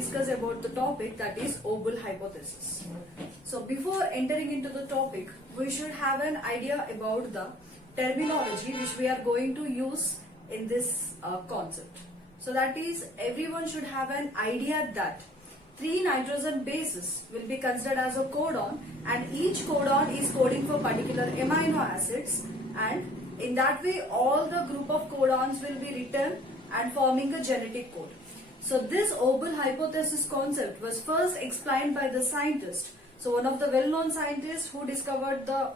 discuss about the topic, that is Obel hypothesis. So before entering into the topic, we should have an idea about the terminology which we are going to use in this concept. So that is, everyone should have an idea that 3 nitrogen bases will be considered as a codon, and each codon is coding for particular amino acids, and in that way all the group of codons will be written and forming a genetic code. So this Obel hypothesis concept was first explained by the scientist. So one of the well-known scientists who discovered the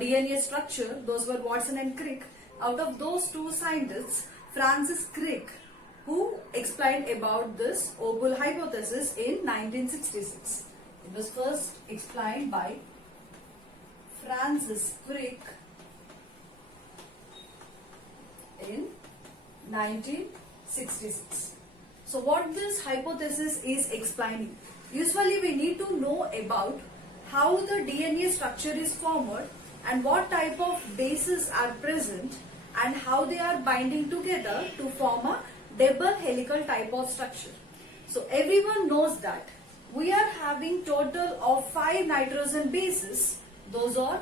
DNA structure, those were Watson and Crick. Out of those two scientists, Francis Crick, who explained about this Obel hypothesis in 1966. It was first explained by Francis Crick in 1966. So what this hypothesis is explaining? Usually we need to know about how the DNA structure is formed and what type of bases are present and how they are binding together to form a double helical type of structure. So everyone knows that we are having total of 5 nitrogen bases. Those are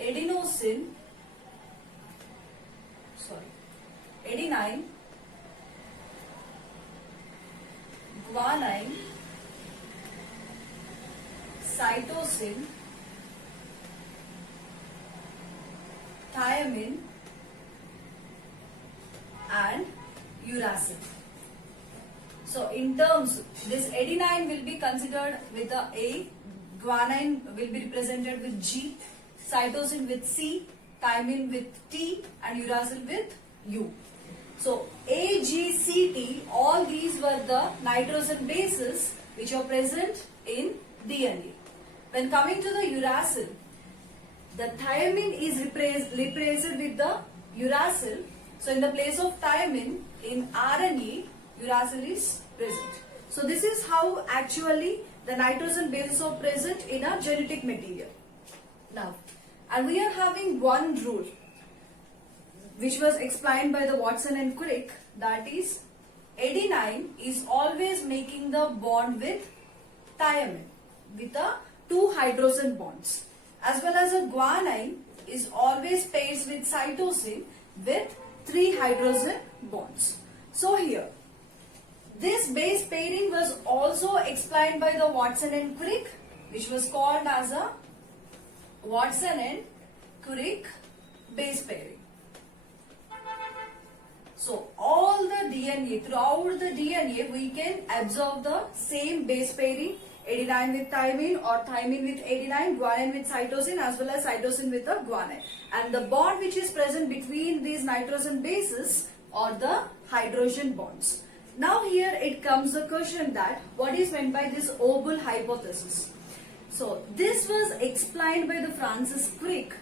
adenosine, adenine, guanine, cytosine, thymine and uracil. So in terms, this adenine will be considered with A, guanine will be represented with G, cytosine with C, thymine with T and uracil with U. So A, G, C, T, all these were the nitrogen bases which are present in DNA. When coming to the uracil, the thymine is replaced with the uracil. So in the place of thymine, in RNA, uracil is present. So this is how actually the nitrogen bases are present in a genetic material. Now, and we are having one rule which was explained by the Watson and Crick, that is, adenine is always making the bond with thymine with the 2 hydrogen bonds, as well as a guanine is always pairs with cytosine with 3 hydrogen bonds. So here, this base pairing was also explained by the Watson and Crick, which was called as a Watson and Crick base pairing. So all the DNA, throughout the DNA, we can observe the same base pairing, adenine with thymine or thymine with adenine, guanine with cytosine as well as cytosine with the guanine. And the bond which is present between these nitrogen bases are the hydrogen bonds. Now here it comes the question that what is meant by this Obel hypothesis. So this was explained by the Francis Crick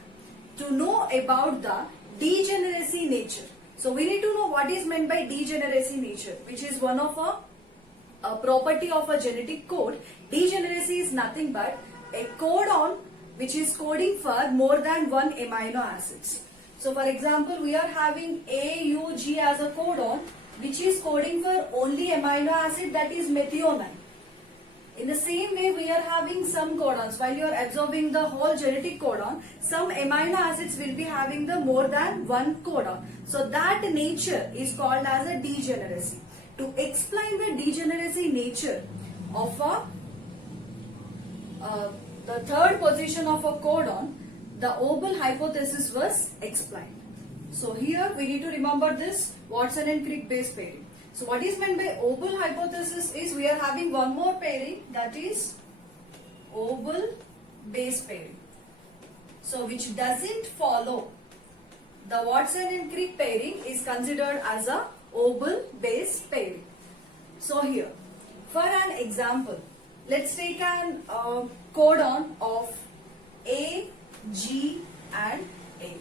to know about the degeneracy nature. So we need to know what is meant by degeneracy nature, which is one of a property of a genetic code. Degeneracy is nothing but a codon which is coding for more than one amino acids. So for example, we are having AUG as a codon which is coding for only amino acid, that is methionine. In the same way, we are having some codons. While you are absorbing the whole genetic codon, some amino acids will be having the more than one codon. So that nature is called as a degeneracy. To explain the degeneracy nature of the third position of a codon, the Obel hypothesis was explained. So here we need to remember this Watson and Crick base pairing. So what is meant by Obel hypothesis is we are having one more pairing, that is Obel base pairing. So which doesn't follow the Watson and Crick pairing is considered as a Obel base pairing. So here, for an example, let's take an codon of A, G and A.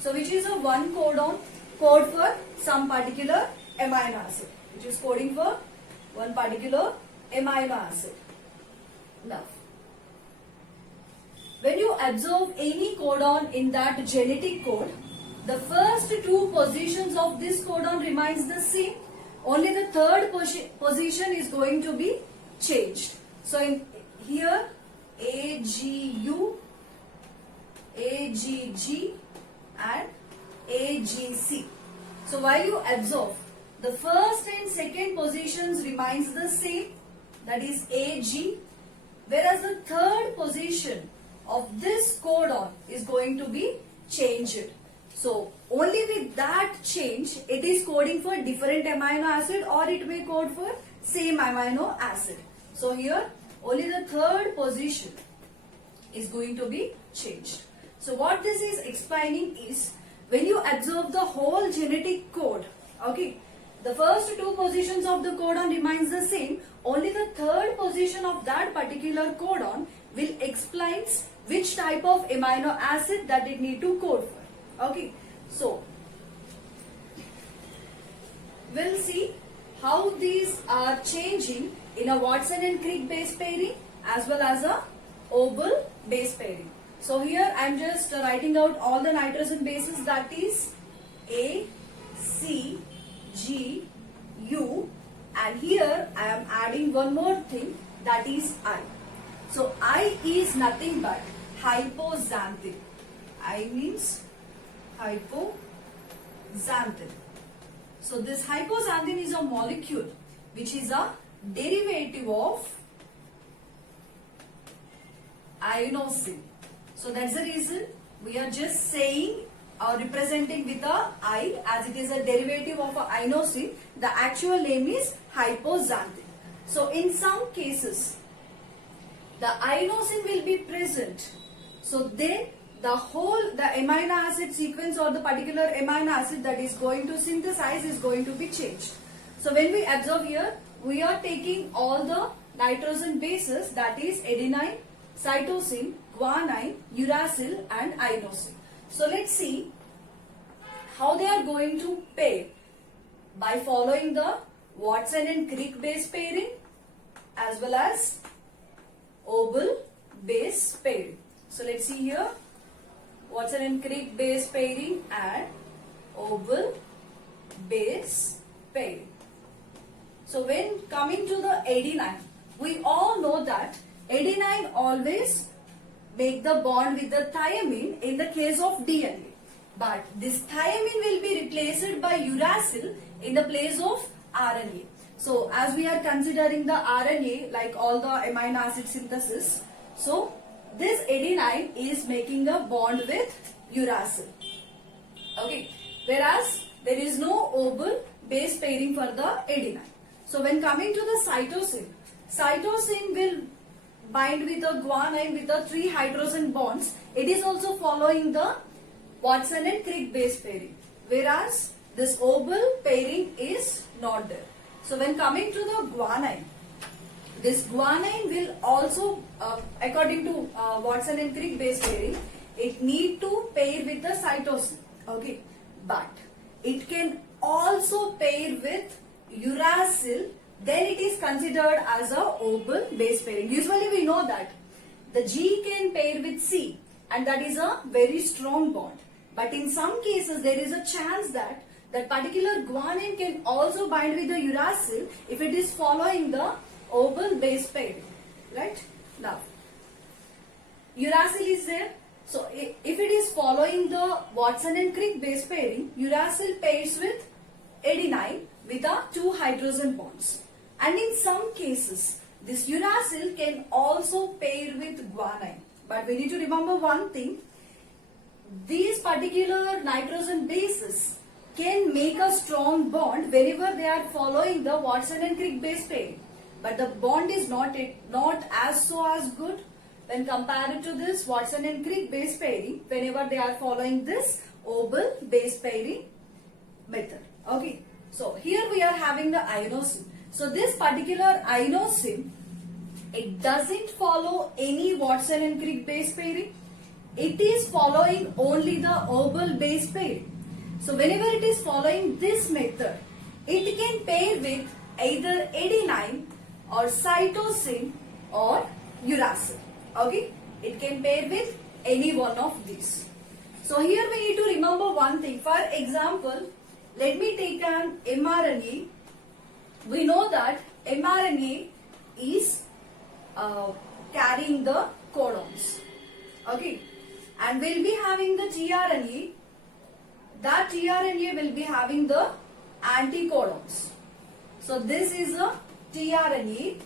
So which is a one codon code for some particular amino acid, which is coding for one particular amino acid. Now, when you observe any codon in that genetic code, the first 2 positions of this codon remains the same, only the third position is going to be changed. So in here AGU, AGG and AGC. So while you observe, the first and second positions remains the same, that is AG, whereas the third position of this codon is going to be changed. So only with that change it is coding for different amino acid, or it may code for same amino acid. So here only the third position is going to be changed. So what this is explaining is, when you observe the whole genetic code, okay, the first two positions of the codon remains the same, only the third position of that particular codon will explains which type of amino acid that it need to code for. Okay, so we'll see how these are changing in a Watson and Crick base pairing as well as a Obel base pairing. So here I am just writing out all the nitrogen bases, that is A, C, G, U, and here I am adding one more thing, that is I. So I is nothing but hypoxanthine. I means hypoxanthine. So this hypoxanthine is a molecule which is a derivative of inosine. So that's the reason we are just saying or representing with a I, as it is a derivative of a inosine. The actual name is hypoxanthine. So in some cases the inosine will be present. So then the amino acid sequence or the particular amino acid that is going to synthesize is going to be changed. So when we observe here, we are taking all the nitrogen bases, that is adenine, cytosine, guanine, uracil and inosine. So let's see how they are going to pair by following the Watson and Crick base pairing as well as Obel base pairing. So let's see here, Watson and Crick base pairing and Obel base pairing. So when coming to the adenine, we all know that adenine always make the bond with the thymine in the case of DNA. But this thymine will be replaced by uracil in the place of RNA. So as we are considering the RNA, like all the amino acid synthesis, so this adenine is making a bond with uracil. Okay, whereas there is no Obel base pairing for the adenine. So when coming to the cytosine, cytosine will bind with the guanine with the 3 hydrogen bonds. It is also following the Watson and Crick base pairing, whereas this Obel pairing is not there. So when coming to the guanine, this guanine will also, according to Watson and Crick base pairing, it need to pair with the cytosine. Okay, but it can also pair with uracil. Then it is considered as a Obel base pairing. Usually we know that the G can pair with C, and that is a very strong bond. But in some cases there is a chance that that particular guanine can also bind with the uracil if it is following the Obel base pairing. Right? Now, uracil is there. So if it is following the Watson and Crick base pairing, uracil pairs with adenine with a 2 hydrogen bonds. And in some cases, this uracil can also pair with guanine. But we need to remember one thing. These particular nitrogen bases can make a strong bond whenever they are following the Watson and Crick base pairing. But the bond is not as good when compared to this Watson and Crick base pairing whenever they are following this Obel base pairing method. Okay. So here we are having the inosine. So this particular inosine, it doesn't follow any Watson and Crick base pairing. It is following only the Obel base pairing. So whenever it is following this method, it can pair with either adenine or cytosine or uracil. Okay, it can pair with any one of these. So here we need to remember one thing. For example, let me take an mRNA we know that mRNA is carrying the codons. Okay, and we'll be having the tRNA. That tRNA will be having the anticodons. So this is a tRNA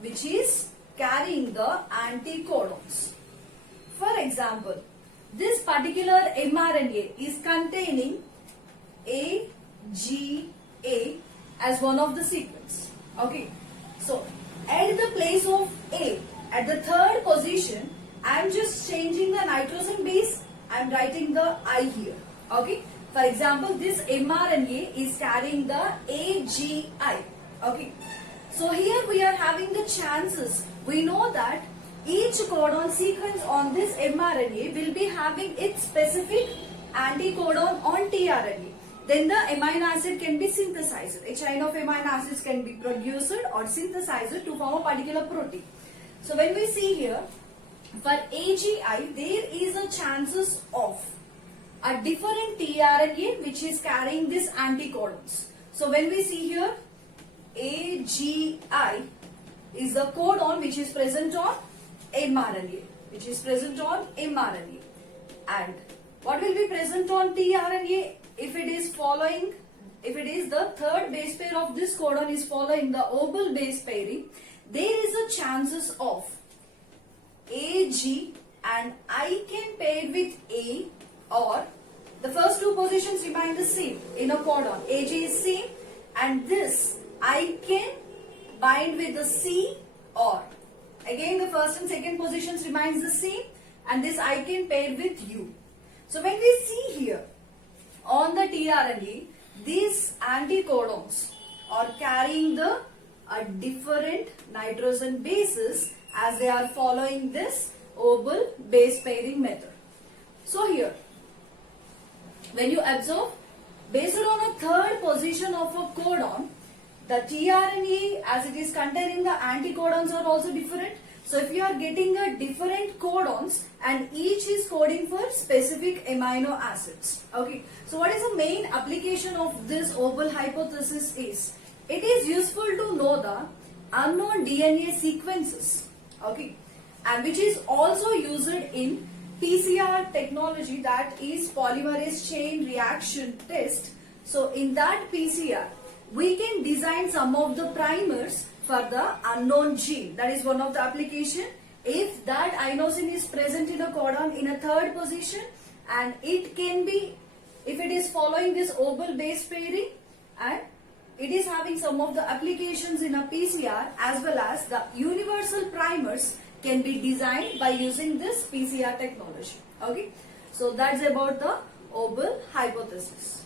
which is carrying the anticodons. For example, this particular mRNA is containing AGA as one of the sequence. Okay, so at the place of A, at the third position, I am just changing the nitrogen base. I am writing the I here. Okay, for example, this mRNA is carrying the AGI. Okay, so here we are having the chances. We know that each codon sequence on this mRNA will be having its specific anticodon on tRNA. Then the amino acid can be synthesized. A chain of amino acids can be produced or synthesized to form a particular protein. So when we see here, for AGI, there is a chances of a different tRNA which is carrying this anticodons. So when we see here, AGI is a codon which is present on mRNA, and what will be present on tRNA if it is the third base pair of this codon is following the obal base pairing, there is a chances of AG and I can pair with A, or the first two positions remain the same in a codon. AG is same and this I can bind with the C, or again the first and second positions remains the same and this I can pair with U. So when we see here on the tRNA, these anticodons are carrying the different nitrogen bases as they are following this obal base pairing method. So here, when you observe, based on a third position of a codon, the tRNA as it is containing the anticodons are also different. So if you are getting a different codons and each is coding for specific amino acids. Okay. So what is the main application of this obal hypothesis is, it is useful to know the unknown DNA sequences. Okay. And which is also used in PCR technology, that is polymerase chain reaction test. So in that PCR, we can design some of the primers for the unknown gene. That is one of the application. If that inosine is present in a codon in a third position, and it can be, if it is following this obal base pairing, and it is having some of the applications in a PCR, as well as the universal primers can be designed by using this PCR technology. Okay, so that's about the obal hypothesis.